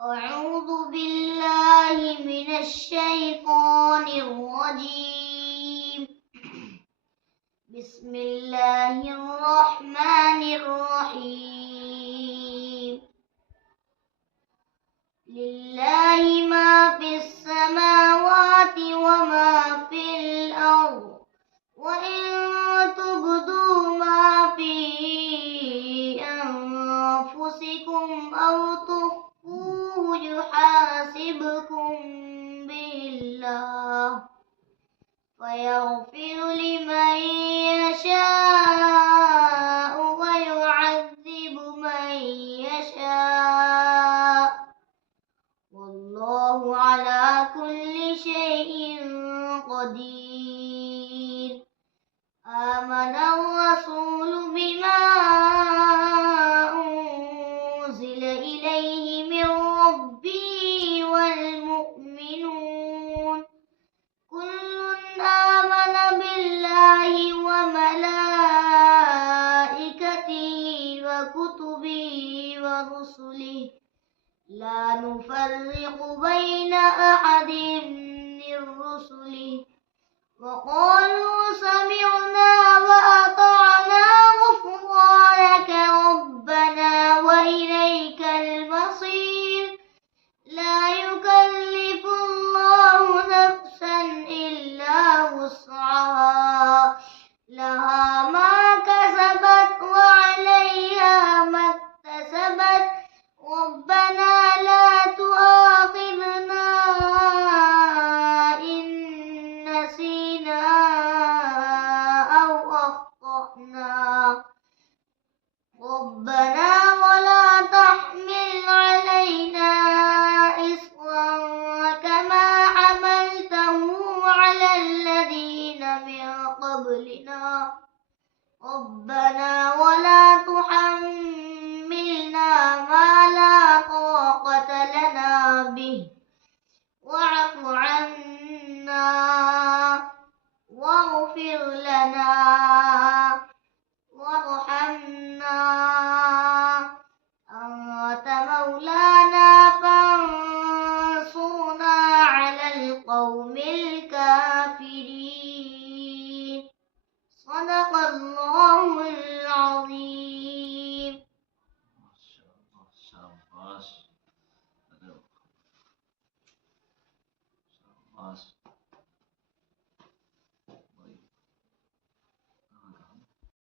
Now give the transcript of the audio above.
أعوذ بالله من الشيطان الرجيم. بسم الله الرحمن الرحيم. لله ما في السماوات وما في الأرض، وإن تبدوا ما في أنفسكم أو تخفوه يحاسبكم به الله فيغفر لمن يشاء ويعذب من يشاء، والله على كل شيء قدير. آمن الرسول بما أنزل إليه من ربه والمؤمنون كل آمن بالله وملائكته وكتبه ورسله لا نفرق بين أحد من رسله وقالوا سمعنا